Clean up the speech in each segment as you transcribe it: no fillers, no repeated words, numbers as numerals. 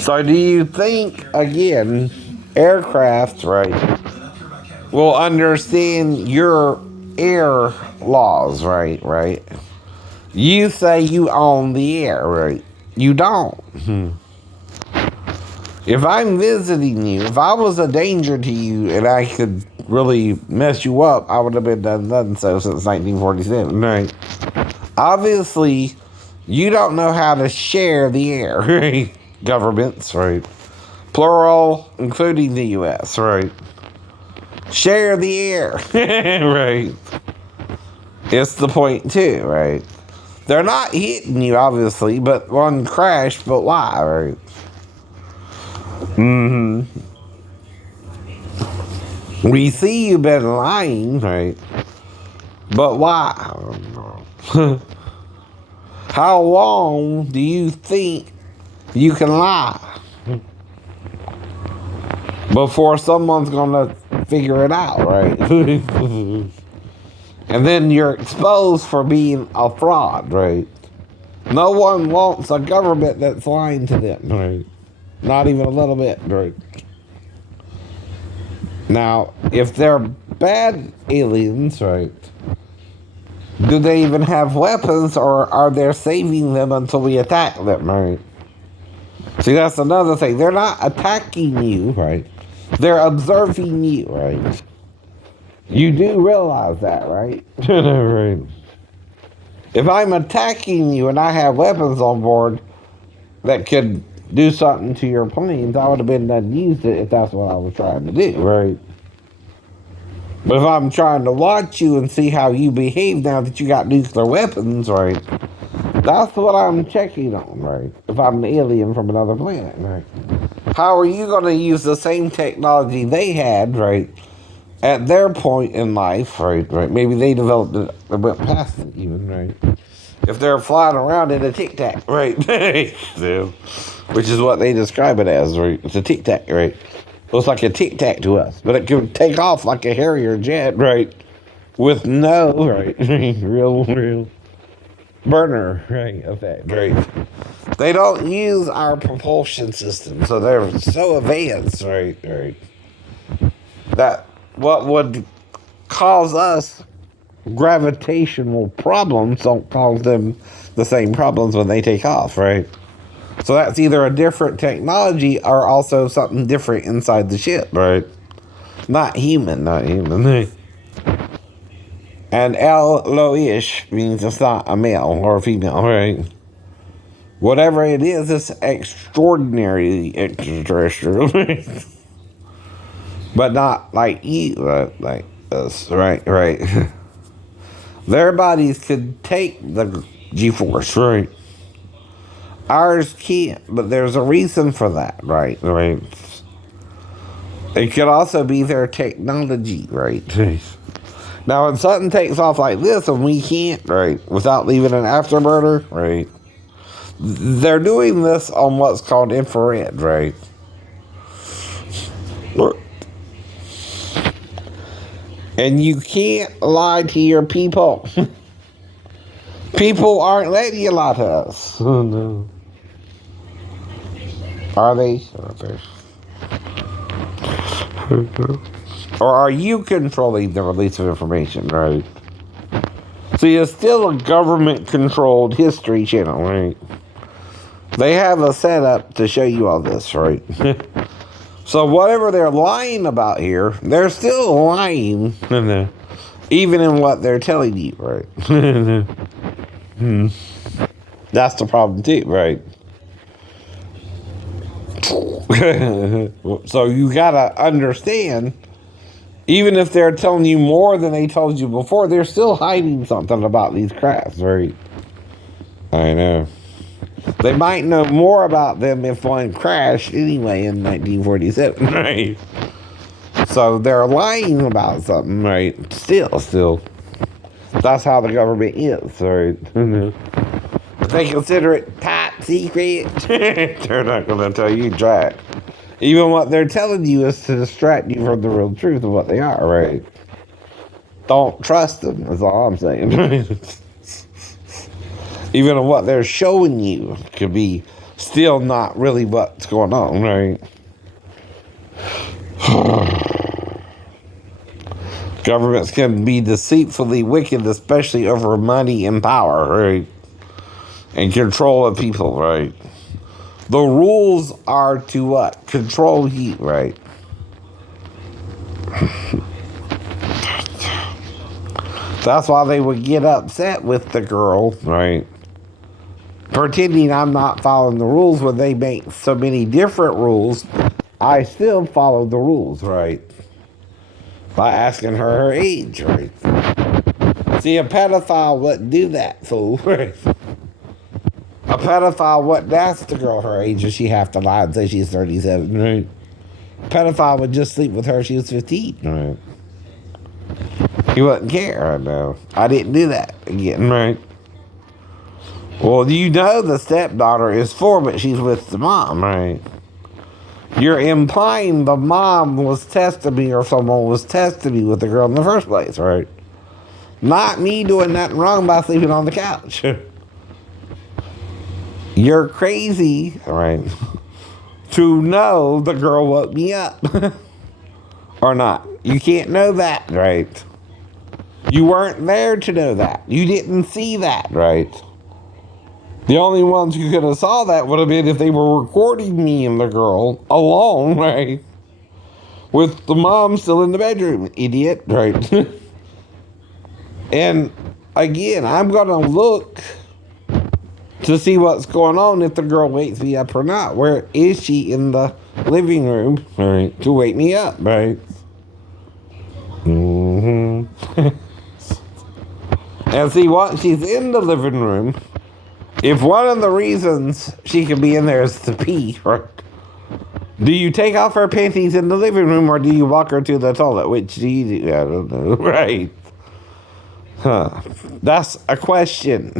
So do you think, again, aircraft, right, will understand your air laws, right? You say you own the air, right? You don't. If I'm visiting you, if I was a danger to you and I could really mess you up, I would have been done so since 1947, right? Obviously, you don't know how to share the air, right? Governments, right? Plural, including the U.S., right? Share the air, right? It's the point, too, right? They're not hitting you, obviously, but one crash, but why, right? We see you've been lying, right? But why? How long do you think you can lie before someone's gonna figure it out, right? And then you're exposed for being a fraud, right? No one wants a government that's lying to them, right? Not even a little bit, right? Now, if they're bad aliens, right? Do they even have weapons, or are they saving them until we attack them, right? See, that's another thing. They're not attacking you, right? They're observing you, right? You do realize that, right? Right. If I'm attacking you and I have weapons on board that could do something to your planes, I would have been done used it if that's what I was trying to do, right? But if I'm trying to watch you and see how you behave now that you got nuclear weapons, right? That's what I'm checking on, right? If I'm an alien from another planet, right? How are you going to use the same technology they had, right? At their point in life, right? Maybe they developed it or went past it even, right? If they're flying around in a Tic Tac, right? Which is what they describe it as, right? It's a Tic Tac, right? Looks like a Tic Tac to us, but it can take off like a Harrier jet, right? With no, right? real burner, right? Effect, right? They don't use our propulsion system, so they're so advanced, right? That what would cause us gravitational problems don't cause them the same problems when they take off, right? So that's either a different technology or also something different inside the ship, right? Not human. And L-Loish means it's not a male or a female, right? Whatever it is, it's extraordinarily extraterrestrial. But not like you, like us, right? Their bodies could take the G-force, right? Ours can't, but there's a reason for that, right? It could also be their technology, right? Now, when something takes off like this and we can't, right, without leaving an afterburner, right, they're doing this on what's called infrared, right? And you can't lie to your people. People aren't letting you lie to us. Oh, no. Are they? Or are you controlling the release of information, right? See, it's still a government-controlled history channel, right? They have a setup to show you all this, right? So whatever they're lying about here, they're still lying, even in what they're telling you, right? That's the problem too, right? So you gotta understand, even if they're telling you more than they told you before, they're still hiding something about these crafts, right? I know. They might know more about them if one crashed anyway in 1947, right? So they're lying about something, right? Still. That's how the government is, right? They consider it top secret. They're not going to tell you jack. Even what they're telling you is to distract you from the real truth of what they are, right? Don't trust them, is all I'm saying. Even what they're showing you could be still not really what's going on, right? Governments can be deceitfully wicked, especially over money and power, right? And control of people, right? The rules are to what? Control heat, right? That's why they would get upset with the girl, right? Pretending I'm not following the rules when they make so many different rules. I still follow the rules, right? By asking her age, right? See, a pedophile wouldn't do that, fool, right? A pedophile wouldn't ask the girl her age if she have to lie and say she's 37, right? A pedophile would just sleep with her if she was 15, right? He wouldn't care, I know. I didn't do that again, right? Well, you know the stepdaughter is 4, but she's with the mom, right? You're implying the mom was testing me or someone was testing me with the girl in the first place, right? Not me doing nothing wrong by sleeping on the couch. You're crazy, right? To know the girl woke me up. Or not. You can't know that, right? You weren't there to know that. You didn't see that, right? The only ones who could have saw that would have been if they were recording me and the girl alone, right? With the mom still in the bedroom, idiot, right? And again, I'm going to look to see what's going on if the girl wakes me up or not. Where is she in the living room, right, to wake me up, right? And see, what she's in the living room, if one of the reasons she can be in there is to pee, right? Do you take off her panties in the living room or do you walk her to the toilet? Which do you do? I don't know, right? Huh. That's a question.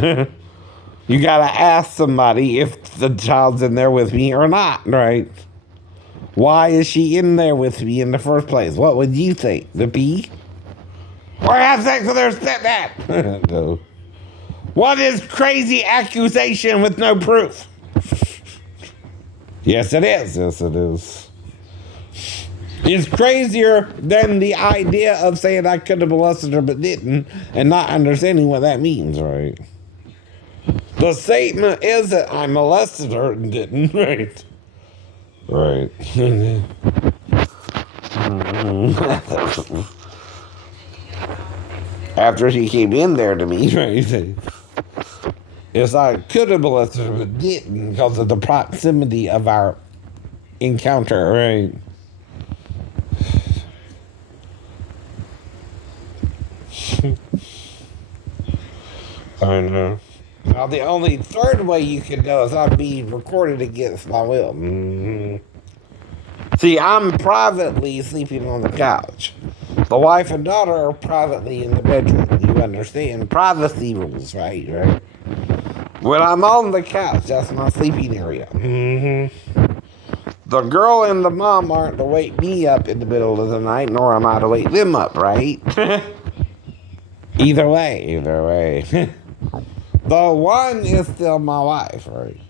You gotta ask somebody if the child's in there with me or not, right? Why is she in there with me in the first place? What would you think? The pee? Or have sex with her stepdad? No. What is crazy accusation with no proof? Yes, it is. Yes, it is. It's crazier than the idea of saying I could have molested her but didn't and not understanding what that means, right? The statement is that I molested her and didn't, right? Right. After she came in there to me, right? Yes, I could have molested her, but didn't because of the proximity of our encounter, right? I know. Now, the only third way you can know is I'm being recorded against my will. See, I'm privately sleeping on the couch. The wife and daughter are privately in the bedroom. You understand? Privacy rules, right? Right? When I'm on the couch, that's my sleeping area. The girl and the mom aren't to wake me up in the middle of the night, nor am I to wake them up, right? Either way. The one is still my wife, right?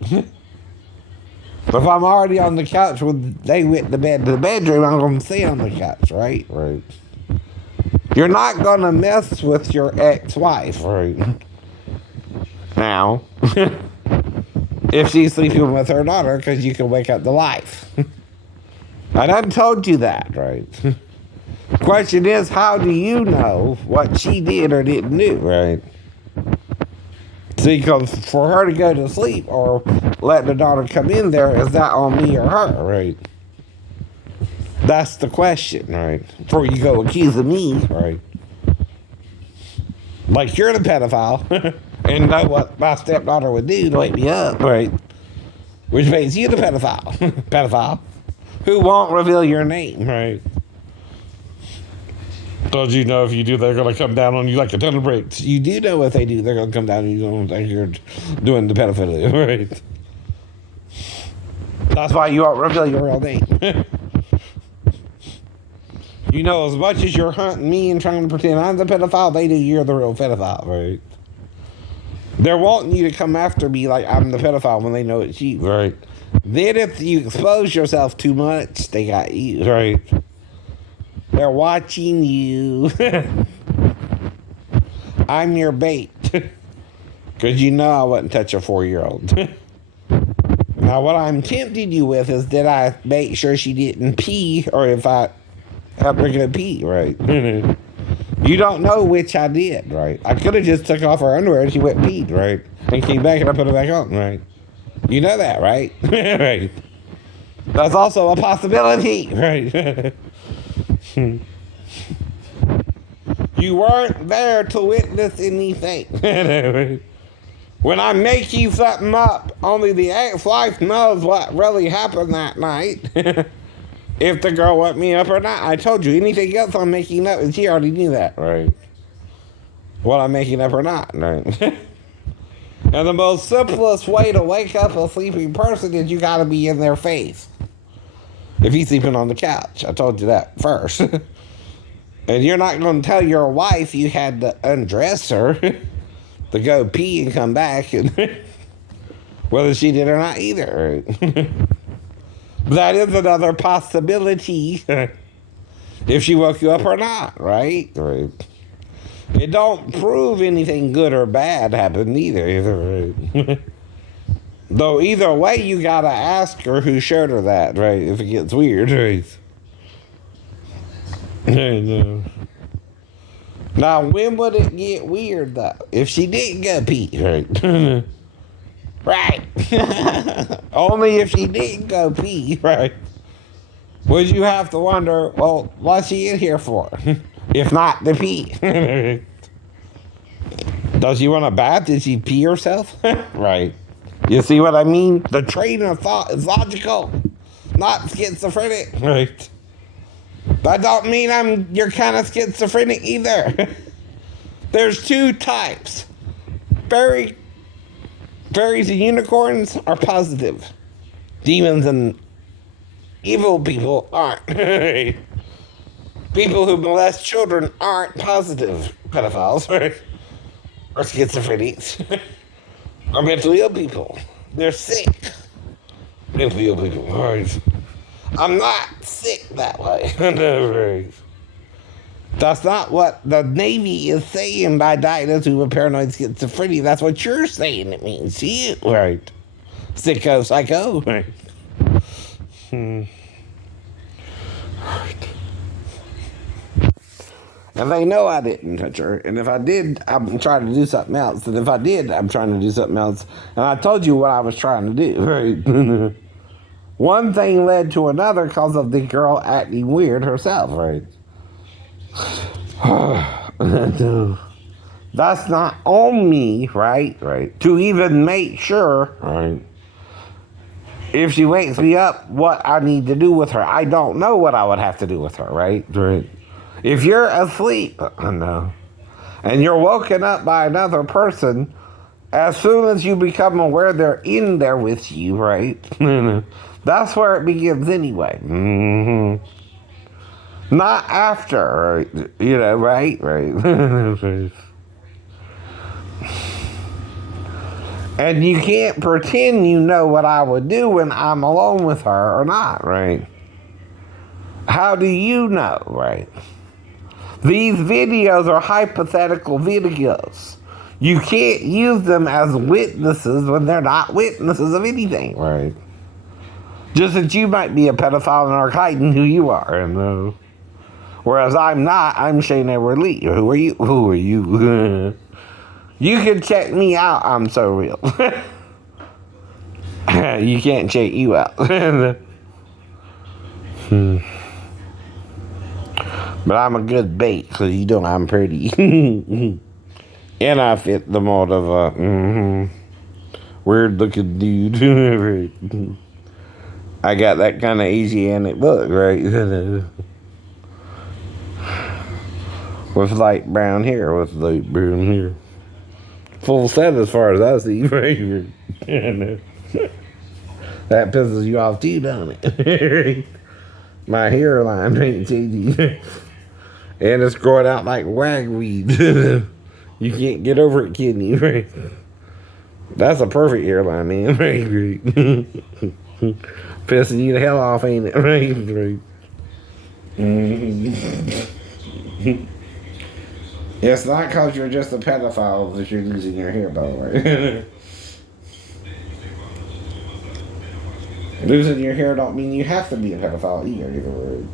But if I'm already on the couch when they went to bed to the bedroom, I'm going to stay on the couch, right? Right. You're not going to mess with your ex-wife, right? Now, if she's sleeping with her daughter, because you can wake up the wife. I done told you that, right? Question is, how do you know what she did or didn't do, right? See, because for her to go to sleep or let the daughter come in there, is that on me or her, right? That's the question, right? Before you go accusing me, right? Like you're the pedophile and know what my stepdaughter would do to wake me up, right? Which makes you the pedophile. Pedophile. Who won't reveal your name, right? Don't you know if you do, they're going to come down on you like a ton of bricks? You do know if they do, they're going to come down and you're going to think you're doing the pedophilia, right? That's why you won't reveal your real name. You know, as much as you're hunting me and trying to pretend I'm the pedophile, they do you're the real pedophile, right? They're wanting you to come after me like I'm the pedophile when they know it's you, right? Then if you expose yourself too much, they got you, right? They're watching you. I'm your bait. Because you know I wouldn't touch a 4-year-old. Now, what I'm tempting you with is, did I make sure she didn't pee, or if I helped her go pee, right? You don't know which I did, right? I could have just took off her underwear and she went peed, right? And came back and I put it back on, right? You know that, right? Right. That's also a possibility, right? You weren't there to witness anything. When I make you something up, only the ex-wife knows what really happened that night. If the girl woke me up or not. I told you, anything else I'm making up, and she already knew that, right? What I'm making up or not, right? And the most simplest way to wake up a sleeping person is you gotta be in their face. If he's sleeping on the couch, I told you that first. And you're not gonna tell your wife you had to undress her to go pee and come back, and whether she did or not either. That is another possibility. If she woke you up or not, right? It don't prove anything good or bad happened either, right? Though either way, you gotta ask her who showed her that, right? If it gets weird, right? Now, when would it get weird, though? If she didn't go pee, right? Right. Only if she didn't go pee, right? Would you have to wonder, well, what's she in here for? If not to pee. Does she want a bath? Did she pee herself? Right. You see what I mean? The train of thought is logical, not schizophrenic. Right. That don't mean you're kind of schizophrenic either. There's two types. Fairies and unicorns are positive. Demons and evil people aren't. People who molest children aren't positive pedophiles, right? Or schizophrenics. Or mentally ill people. They're sick. Mentally ill people, right? I'm not sick that way. That's not what the Navy is saying by diagnosing with paranoid schizophrenia. That's what you're saying it means to you, right? Sicko, psycho, right? Right. And they know I didn't touch her. And if I did, I'm trying to do something else. And if I did, I'm trying to do something else. And I told you what I was trying to do, right? One thing led to another because of the girl acting weird herself, right? That's not on me, right? To even make sure, right? If she wakes me up, what I need to do with her. I don't know what I would have to do with her, right? If you're asleep, no, and you're woken up by another person, as soon as you become aware they're in there with you, right? That's where it begins anyway. Mm-hmm. Not after, right? And you can't pretend you know what I would do when I'm alone with her or not, right? How do you know, right? These videos are hypothetical videos. You can't use them as witnesses when they're not witnesses of anything, right? Just that you might be a pedophile and are hiding who you are, and whereas I'm not. I'm Shane Edward Lee. Who are you? Who are you? You can check me out. I'm so real. You can't check you out. But I'm a good bait, because you know I'm pretty. And I fit the mold of a weird-looking dude. I got that kind of Asiatic look, right? With light brown hair, Full set as far as I see, right? That pisses you off too, don't it? My hairline ain't changing. And it's growing out like ragweed. You can't get over it, kidney, right? That's a perfect hairline, man. Right, right. Pissing you the hell off, ain't it? Right, right. It's not because you're just a pedophile that you're losing your hair, by the way. Losing your hair don't mean you have to be a pedophile either way.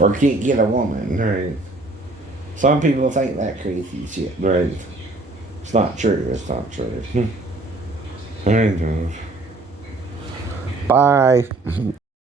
Or can't get a woman, right? Some people think that crazy shit, right? It's not true. It's not true. I know. Bye.